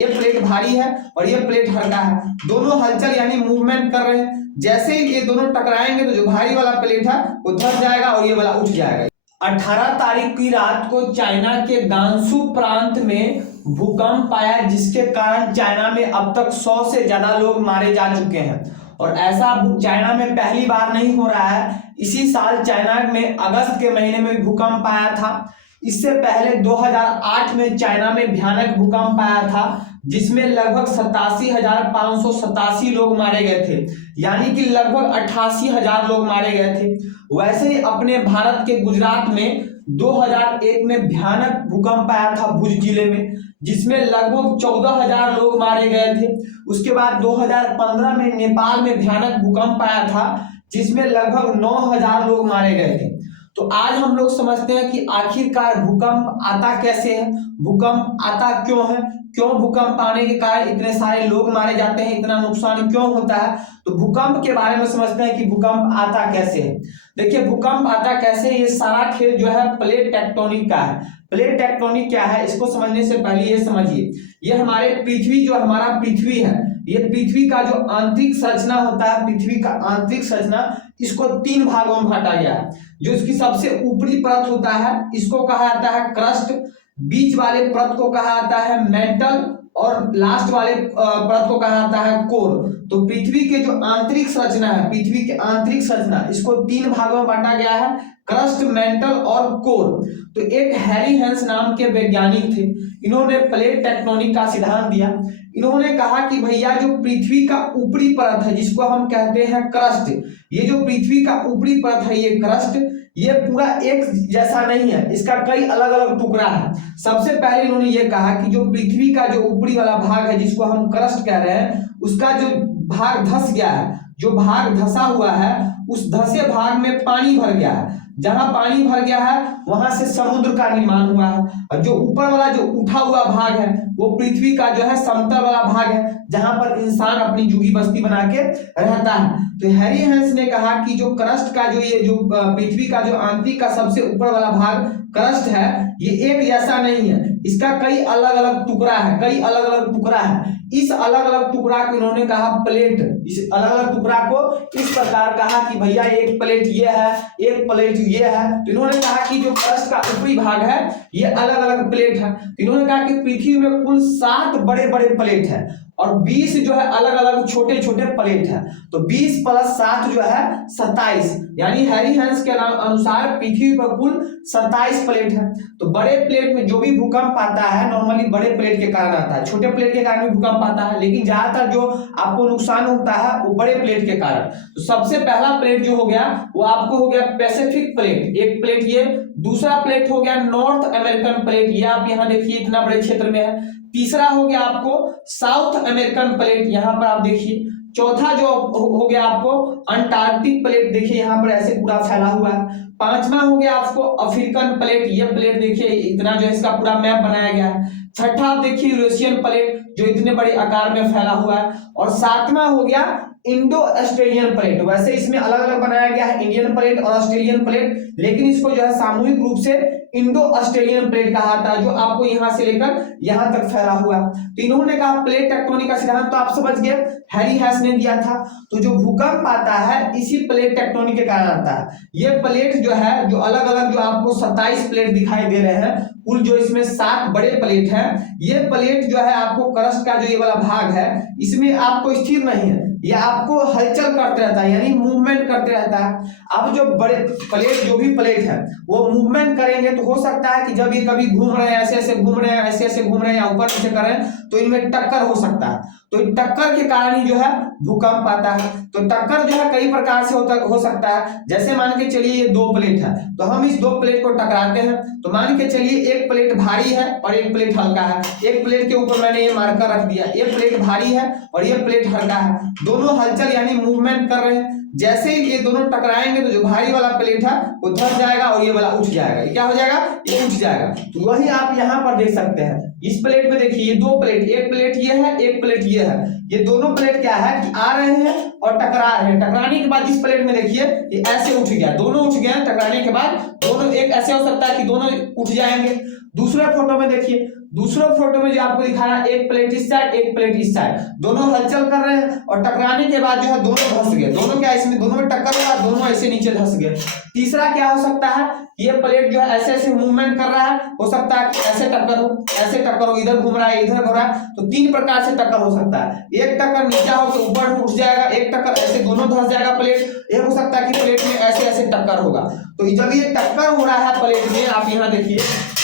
ये प्लेट भारी है और ये प्लेट हल्का है, दोनों हलचल यानी मूवमेंट कर रहे हैं। जैसे ही ये दोनों टकराएंगे तो जो भारी वाला प्लेट है वो धस जाएगा और ये वाला उठ जाएगा। 18 तारीख की रात को चाइना के गांसू प्रांत में भूकंप आया, जिसके कारण चाइना में अब तक 100 से ज्यादा लोग मारे जा चुके हैं। और ऐसा चाइना में पहली बार नहीं हो रहा है। इसी साल चाइना में अगस्त के महीने में भूकंप आया था। इससे पहले 2008 में चाइना में भयानक भूकंप आया था, जिसमें लगभग 87,587 लोग मारे गए थे, यानी कि लगभग 88,000 लोग मारे गए थे। वैसे ही अपने भारत के गुजरात में 2001 में भयानक भूकंप आया था भुज जिले में, जिसमें लगभग 14,000 लोग मारे गए थे। उसके बाद 2015 में नेपाल में भयानक भूकंप आया था, जिसमें लगभग 9,000 लोग मारे गए थे। तो आज हम लोग समझते हैं कि आखिरकार भूकंप आता कैसे है, भूकंप आता क्यों है, क्यों भूकंप आने के कारण इतने सारे लोग मारे जाते हैं, इतना नुकसान क्यों होता है। तो भूकंप के बारे में समझते हैं कि भूकंप आता कैसे है। देखिए भूकंप आता कैसे, ये सारा खेल जो है प्लेट टेक्टोनिक का है। प्लेट टेक्टोनिक क्या है, इसको समझने से पहले ये समझिए, ये हमारे पृथ्वी जो हमारा पृथ्वी है, ये पृथ्वी का जो आंतरिक संरचना होता है, पृथ्वी का आंतरिक संरचना, इसको 3 भागों में बांटा गया है। जो इसकी सबसे ऊपरी परत होता है इसको कहा जाता है क्रस्ट, बीच वाले परत को कहा जाता है मेंटल और लास्ट वाले परत को कहा जाता है कोर। तो पृथ्वी के जो आंतरिक संरचना है, पृथ्वी के आंतरिक संरचना, इसको 3 भागों में बांटा गया है, क्रस्ट, मेंटल और कोर। तो एक हैरी हेंस नाम के वैज्ञानिक थे, इन्होंने प्लेट टेक्टोनिक का सिद्धांत दिया। इन्होंने कहा कि भैया जो पृथ्वी का ऊपरी परत है, जिसको हम कहते हैं क्रस्ट, ये जो पृथ्वी का ऊपरी परत है, ये क्रस्ट, ये पूरा एक जैसा नहीं है, इसका कई अलग अलग टुकड़ा है। सबसे पहले इन्होंने ये कहा कि जो पृथ्वी का जो ऊपरी वाला भाग है, जिसको हम क्रस्ट कह रहे हैं, उसका जो भाग धस गया है, जो भाग धसा हुआ है, उस धसे भाग में पानी भर गया है। जहां पानी भर गया है वहां से समुद्र का निर्माण हुआ है। और जो ऊपर वाला जो उठा हुआ भाग है वो पृथ्वी का जो है समतल वाला भाग है, जहां पर इंसान अपनी झुग्गी बस्ती बना के रहता है। तो हैरी हेंस ने कहा कि जो क्रस्ट का जो ये जो पृथ्वी का जो आंतरिक का सबसे ऊपर वाला भाग क्रस्ट है, ये एक जैसा नहीं है, इसका कई अलग अलग टुकड़ा है, कई अलग अलग टुकड़ा है। इस अलग अलग टुकड़ा को इन्होंने कहा प्लेट। इस अलग अलग टुकड़ा को इस प्रकार कहा कि भैया एक प्लेट ये है, एक प्लेट ये है। तो इन्होंने कहा कि जो क्रस्ट का ऊपरी भाग है ये अलग अलग प्लेट है। तो इन्होंने कहा कि पृथ्वी में कुल 7 बड़े बड़े प्लेट है और 20 जो है अलग अलग छोटे छोटे प्लेट है। तो 20 + 7 जो है 27, यानी हैरी हेंस के अनुसार पृथ्वी पर कुल 27 प्लेट है। तो बड़े प्लेट में जो भी भूकंप आता है नॉर्मली बड़े प्लेट के कारण आता है, छोटे प्लेट के कारण भी भूकंप आता है, लेकिन ज्यादातर जो आपको नुकसान होता है वो बड़े प्लेट के कारण। तो सबसे पहला प्लेट जो हो गया वो आपको हो गया पैसिफिक प्लेट, एक प्लेट ये। दूसरा प्लेट हो गया नॉर्थ अमेरिकन प्लेट, ये आप यहाँ देखिए इतना बड़े क्षेत्र में है। तीसरा हो गया आपको साउथ अमेरिकन प्लेट, यहाँ पर आप देखिए। चौथा जो हो गया आपको अंटार्कटिक प्लेट, देखिए यहाँ पर ऐसे पूरा फैला हुआ है। पांचवा हो गया आपको अफ्रीकन प्लेट, ये प्लेट देखिए इतना जो इसका पूरा मैप बनाया गया है। छठा देखिए यूरेशियन प्लेट, जो इतने बड़े आकार में फैला हुआ है। और 7वां हो गया इंडो ऑस्ट्रेलियन प्लेट। वैसे इसमें अलग अलग बनाया गया है इंडियन प्लेट और ऑस्ट्रेलियन प्लेट, लेकिन इसको जो है सामूहिक रूप से इंडो ऑस्ट्रेलियन प्लेट कहा जाता है, जो आपको यहां से लेकर यहां तक फैला हुआ है। तो इन्होंने कहा प्लेट टेक्टोनिक का सिद्धांत तो आप समझ गए, हैरी हेंस ने दिया था। तो जो भूकंप आता है इसी प्लेट टेक्टोनिक के कारण आता है। ये प्लेट जो है, जो अलग अलग जो आपको 27 प्लेट दिखाई दे रहे हैं, कुल जो इसमें 7 बड़े प्लेट हैं, ये प्लेट जो है आपको क्रस्ट का जो ये वाला भाग है, इसमें आपको स्थिर नहीं है, ये आपको हलचल करते रहता है, यानी मूवमेंट करते रहता है। अब जो बड़े प्लेट, जो भी प्लेट है वो मूवमेंट करेंगे तो हो सकता है कि जब ये कभी घूम रहे हैं, ऐसे ऐसे घूम रहे हैं, ऐसे ऐसे घूम रहे हैं, या ऊपर नीचे कर रहे हैं, तो इनमें टक्कर हो सकता है। तो टक्कर के कारण ही जो है भूकंप आता है। तो टक्कर जो है कई प्रकार से हो सकता है। जैसे मान के चलिए ये 2 प्लेट है, तो हम इस 2 प्लेट को टकराते हैं, तो मान के चलिए एक प्लेट भारी है और एक प्लेट हल्का है। एक प्लेट के ऊपर मैंने ये मार्कर रख दिया, एक प्लेट भारी है और ये प्लेट हल्का है, दोनों हलचल यानी मूवमेंट कर रहे हैं। जैसे ही ये दोनों टकराएंगे तो जो भारी वाला प्लेट है वो धस जाएगा और ये वाला उठ जाएगा। ये क्या हो जाएगा, ये उठ जाएगा। तो वही आप यहाँ पर देख सकते हैं, इस प्लेट में देखिए ये 2 प्लेट, एक प्लेट ये है, एक प्लेट ये है। ये दोनों प्लेट क्या है कि आ रहे हैं और टकरा रहे हैं। टकराने के बाद इस प्लेट में देखिए ये ऐसे उठ गया, दोनों उठ गए। टकराने के बाद दोनों, एक ऐसे हो सकता है कि दोनों उठ जाएंगे। दूसरे फोटो में देखिए दूसरे फोटो में जो आपको दिखा रहा है, एक प्लेट इस साइड एक प्लेट इस साइड, दोनों हलचल कर रहे हैं और टकराने के बाद जो है दोनों धंस गए। दोनों क्या इसमें दोनों में टक्कर हुआ, दोनों ऐसे नीचे धंस गए। तीसरा क्या हो सकता है, ये प्लेट जो है ऐसे ऐसे मूवमेंट कर रहा है, हो सकता है ऐसे टक्कर हो, ऐसे टक्कर हो, इधर घूम रहा है इधर घूम रहा है, तो तीन प्रकार से टक्कर हो सकता है। एक टक्कर नीचे होकर ऊपर उठ जाएगा, एक टक्कर ऐसे दोनों धंस जाएगा प्लेट, एक हो सकता है कि प्लेट में ऐसे ऐसे टक्कर होगा। तो जब ये टक्कर हो रहा है प्लेट में, आप यहाँ देखिए,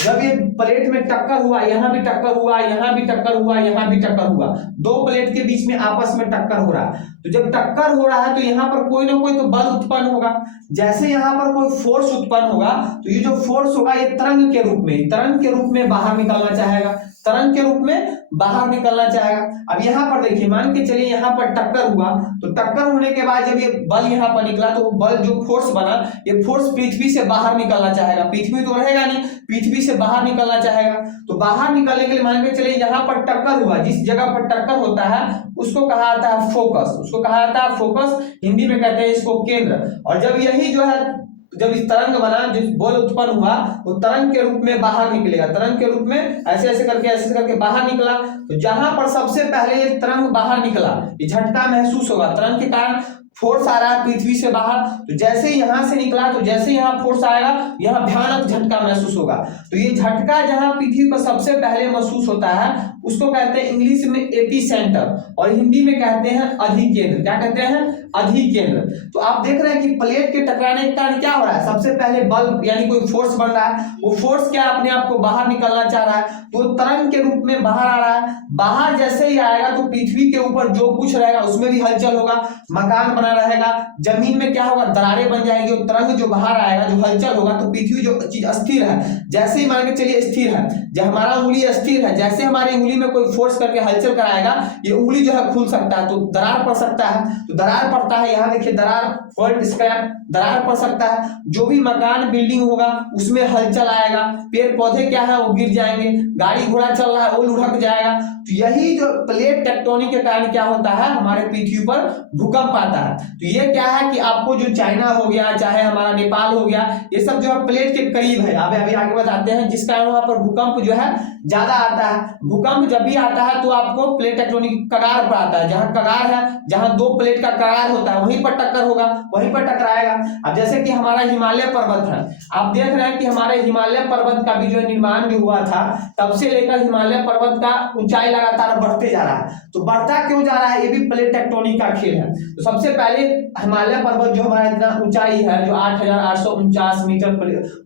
जब ये प्लेट में टक्कर हुआ, यहाँ भी टक्कर हुआ, यहाँ भी टक्कर हुआ, यहाँ भी टक्कर हुआ, दो प्लेट के बीच में आपस में टक्कर हो रहा है। तो जब टक्कर हो रहा है तो यहाँ पर कोई ना कोई तो बल उत्पन्न होगा। जैसे यहाँ पर कोई फोर्स उत्पन्न होगा तो ये जो फोर्स होगा ये तरंग के रूप में बाहर निकलना चाहेगा, तरंग के रूप में बाहर निकलना चाहेगा। अब यहाँ पर देखिए, मान के चलिए यहाँ पर टक्कर हुआ, तो टक्कर होने के बाद जब ये बल यहाँ पर निकला तो वो बल जो फोर्स बना, ये फोर्स पृथ्वी से बाहर निकलना चाहेगा। पृथ्वी तो रहेगा नहीं, पृथ्वी से बाहर निकलना चाहेगा। तो बाहर निकलने के लिए मान के चलिए यहाँ पर टक्कर हुआ, जिस जगह पर टक्कर होता है उसको कहा जाता है फोकस, उसको कहा जाता है फोकस, हिंदी में कहते हैं इसको केंद्र। और जब यही जो है, जब इस तरंग बना, जिस बल उत्पन्न हुआ वो तरंग के रूप में बाहर निकलेगा, तरंग के रूप में ऐसे ऐसे करके बाहर निकला। तो जहां पर सबसे पहले ये तरंग बाहर निकला, ये झटका महसूस होगा, तरंग के कारण फोर्स आ रहा है पृथ्वी से बाहर। तो जैसे ही यहां से निकला, तो जैसे यहाँ फोर्स आएगा यहाँ भयानक झटका महसूस होगा। तो ये झटका जहां पृथ्वी पर सबसे पहले महसूस होता है उसको कहते हैं इंग्लिश में एपी सेंटर और हिंदी में कहते हैं अधिकेंद्र। क्या कहते हैं? अधिकेंद्र। तो आप देख रहे हैं कि प्लेट के टकराने के कारण क्या हो रहा है, सबसे पहले बल यानी कोई फोर्स बन रहा है, वो फोर्स क्या अपने आप को बाहर निकलना चाह रहा है, तो तरंग के रूप में बाहर आ रहा है। बाहर जैसे ही आएगा तो पृथ्वी के ऊपर जो कुछ रहेगा उसमें भी हलचल होगा, मकान बना रहेगा, जमीन में क्या होगा, दरारें बन जाएंगी। तरंग जो बाहर आएगा, जो हलचल होगा, तो पृथ्वी जो चीज अस्थिर है, जैसे ही मान के चलिए स्थिर है, जब हमारा उंगली अस्थिर है, जैसे हमारी उंगली में कोई फोर्स करके हलचल कराएगा, ये उंगली जो है खुल सकता है, तो दरार पड़ सकता है। तो दरार पड़ता है, यहाँ देखिए दरार, फॉल्ट स्क्रैप, दरार पड़ सकता है। जो भी मकान बिल्डिंग होगा उसमें हलचल आएगा, पेड़ पौधे क्या है वो गिर जाएंगे, गाड़ी घोड़ा चल रहा है वो लुढ़क जाएगा। तो यही जो प्लेट टेक्टोनिक के कारण क्या होता है, हमारे पृथ्वी पर भूकंप आता है। तो ये क्या है कि आपको जो चाइना हो गया, चाहे हमारा नेपाल हो गया, ये सब जो है प्लेट के करीब है। अभी आगे बताते हैं, जिस कारण वहां पर भूकंप जो है ज्यादा आता है। भूकंप जब भी आता है तो आपको प्लेट टेक्टोनिक कगार पर आता है, जहां कगार है, जहां दो प्लेट का कगार होता है वहीं पर टक्कर होगा, वहीं पर टकराएगा। अब जैसे कि हमारा हिमालय पर्वत है, आप देख रहे हैं कि हमारे हिमालय पर्वत का भी जो निर्माण जो हुआ था, तब से लेकर हिमालय पर्वत का ऊंचाई लगातार बढ़ते जा रहा है। तो बढ़ता क्यों जा रहा है, ये भी प्लेट टेक्टोनिक का खेल है। तो सबसे पहले हिमालय पर्वत जो हमारा इतना ऊंचाई है, जो 8,849 मीटर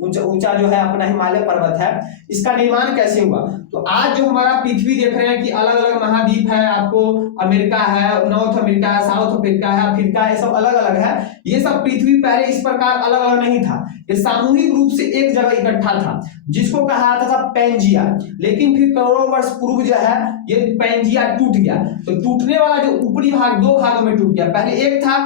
ऊंचा जो है अपना हिमालय पर्वत है, इसका निर्माण कैसे हुआ। तो आज जो हमारा पृथ्वी देख रहे हैं कि अलग अलग महाद्वीप है, आपको अमेरिका है, नॉर्थ अमेरिका है, साउथ अफ्रीका है, अफ्रीका है, सब अलग अलग है। ये सब पृथ्वी पहले इस प्रकार अलग अलग नहीं था, ये सामूहिक रूप से एक जगह इकट्ठा था, जिसको कहा जाता था पैंजिया। लेकिन फिर करोड़ों वर्ष पूर्व जो है ये पैंजिया टूट गया। तो टूटने वाला जो ऊपरी भाग दो भागों में टूट गया, पहले एक था,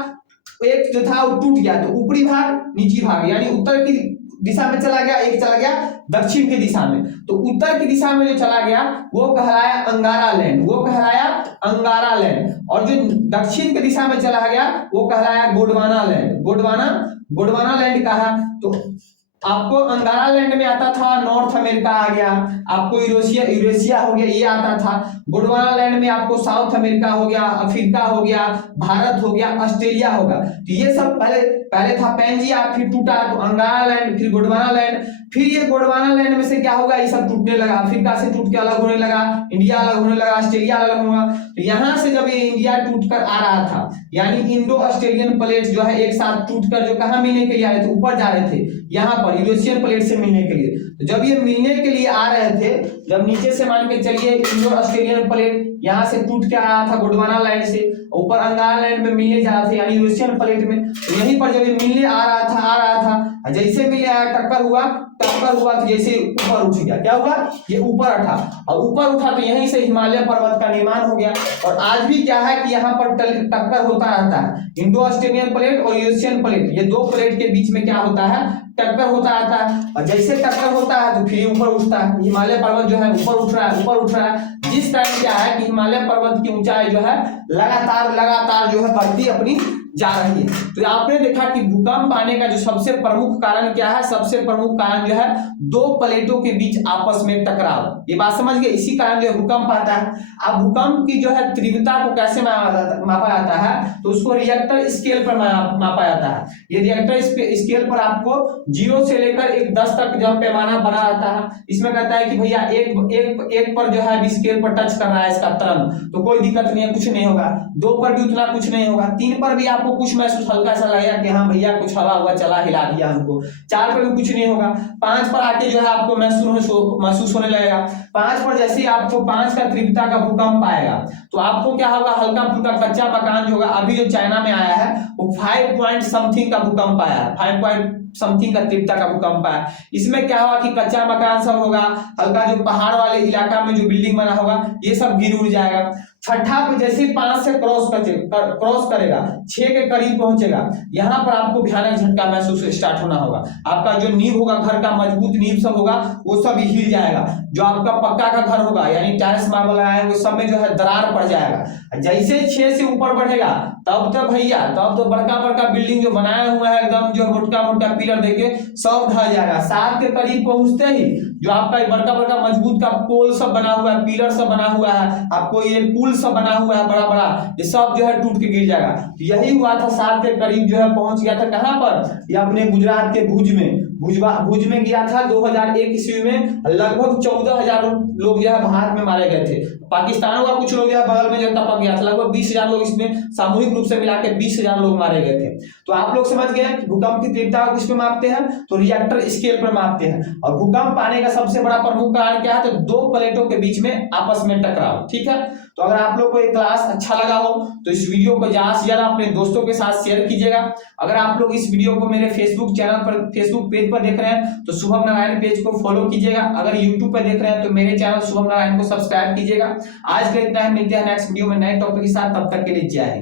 एक जो था वो टूट गया, तो ऊपरी भाग निची भाग यानी उत्तर की दिशा में चला गया, एक चला गया दक्षिण की दिशा में। तो उत्तर की दिशा में जो चला गया वो कहलाया अंगारा लैंड, वो कहलाया अंगारा लैंड, और जो दक्षिण की दिशा में चला गया वो कहलाया गोंडवाना लैंड, गोंडवाना लैंड कहा। तो आपको अंगारा लैंड में आता था नॉर्थ अमेरिका आ गया, आपको यूरेशिया हो गया, ये आता था। गोंडवाना लैंड में आपको साउथ अमेरिका हो गया, अफ्रीका हो गया, भारत हो गया, ऑस्ट्रेलिया होगा। तो ये सब पहले था पैंजिया, फिर टूटा तो अंगारा लैंड, फिर गोंडवाना लैंड। फिर ये गोंडवाना लैंड में से क्या होगा, ये सब टूटने लगा, अफ्रीका से टूट के अलग होने लगा, इंडिया अलग होने लगा, ऑस्ट्रेलिया अलग होगा। तो यहाँ से जब ये इंडिया टूटकर आ रहा था, यानी इंडो ऑस्ट्रेलियन प्लेट जो है एक साथ टूटकर जो कहाँ मिलने के लिए आ रहे थे, ऊपर जा रहे थे, यहाँ पर यूरेशियन प्लेट से मिलने के लिए। तो जब ये मिलने के लिए आ रहे थे, जब नीचे से मान के चलिए इंडो ऑस्ट्रेलियन प्लेट यहाँ से टूट के आ रहा था गोंडवाना लैंड से, ऊपर अंगारा लैंड में मिलने जा रहा था यानी यूरेशियन प्लेट में। तो यहीं पर जब ये मिलने आ रहा था, जैसे मिलने आया टक्कर हुआ तो जैसे ऊपर उठ गया, क्या हुआ, ये ऊपर उठा, और ऊपर उठा तो यहीं से हिमालय पर्वत का निर्माण हो गया। और आज भी क्या है कि यहाँ पर टक्कर होता रहता है, इंडो ऑस्ट्रेलियन प्लेट और यूरेशियन प्लेट, ये दो प्लेट के बीच में क्या होता है, टक्कर होता रहता है। और जैसे टक्कर होता है तो फिर ऊपर उठता है, हिमालय पर्वत जो है ऊपर उठ रहा है, जिस टाइम क्या है कि हिमालय पर्वत की ऊंचाई जो है लगातार जो है बढ़ती अपनी जा रही है। तो आपने देखा कि भूकंप आने का जो सबसे प्रमुख कारण क्या है, सबसे प्रमुख कारण जो है दो प्लेटों के बीच आपस में टकराव। ये बात समझ गए, इसी कारण जो भूकंप आता है। अब भूकंप की जो है तीव्रता को कैसे मापा जाता है, तो उसको रिएक्टर स्केल पर मापा जाता है। ये रिएक्टर स्केल पर आपको 0 से लेकर 10 तक जब पैमाना बना रहता है, इसमें कहता है कि भैया एक पर जो है स्केल पर टच कर रहा है इसका तरंग, तो कोई दिक्कत नहीं है, कुछ नहीं होगा। 2 पर भी उतना कुछ नहीं होगा। 3 पर भी आपको कुछ महसूस हल्का सा लगेगा कि हाँ भैया कुछ हवा हुआ चला, हिला दिया हमको। 4 पर भी कुछ नहीं होगा। 5 पर आके जो है आपको महसूस होने लगेगा। 5 पर जैसे ही आपको 5 का तीव्रता का भूकंप आएगा, तो आपको क्या होगा, हल्का फुल्का कच्चा मकान जो होगा, अभी जो चाइना में आया है वो 5 पॉइंट समथिंग का भूकंप आया है, 5 पॉइंट समथिंग का तीव्रता का भूकंप आया। इसमें क्या होगा कि कच्चा मकान सब होगा, हल्का जो पहाड़ वाले इलाका में जो बिल्डिंग बना होगा ये सब गिर उड़ जाएगा। छठा पे जैसे 5 से क्रॉस करेगा, 6 के करीब पहुंचेगा, यहाँ पर आपको भयानक झटका महसूस स्टार्ट होना होगा। आपका जो नींव होगा, घर का मजबूत नींव सब होगा, वो सब हिल जाएगा। जो आपका पक्का का घर होगा यानी टाइल्स मार्बल लगाए वो सब में जो है दरार पड़ जाएगा। जैसे 6 से ऊपर बढ़ेगा तब तो बड़का बड़का बिल्डिंग जो बनाया हुआ है एकदम जो मोटा मोटा पिलर देके सब ढह जाएगा। 7 के करीब पहुंचते ही जो आपका बड़का बड़का मजबूत का पोल सब बना हुआ है, पिलर सब बना हुआ है, आपको ये पुल सब बना हुआ है बड़ा बड़ा, ये सब जो है टूट के गिर जाएगा। तो यही हुआ था, 7 के करीब जो है पहुंच गया था। कहां पर, ये अपने गुजरात के भुज में गया था 2001 ईस्वी में। लगभग 14,000 लोग जो है भारत में मारे गए थे। पाकिस्तान का कुछ लोग जो है बगल में जो टपक गया था। लगभग 20,000 लोग, इसमें सामूहिक रूप से मिलाकर 20,000 लोग मारे गए थे। तो आप लोग समझ गए कि भूकंप की तीव्रता को किस पे मापते हैं, तो रिएक्टर स्केल पर मापते हैं। और भूकंप आने का सबसे बड़ा प्रमुख कारण क्या है, तो 2 प्लेटों के बीच में आपस में टकराव। ठीक है, तो अगर आप लोग को ये क्लास अच्छा लगा हो तो इस वीडियो को ज्यादा से ज्यादा अपने दोस्तों के साथ शेयर कीजिएगा। अगर आप लोग इस वीडियो को मेरे फेसबुक पेज पर देख रहे हैं तो शुभम नारायण पेज को फॉलो कीजिएगा। अगर यूट्यूब पर देख रहे हैं तो मेरे चैनल शुभम नारायण को सब्सक्राइब कीजिएगा। आज के इतना ही, मिलते हैं नेक्स्ट वीडियो में नए टॉपिक के साथ। तब तक के लिए जय हिंद।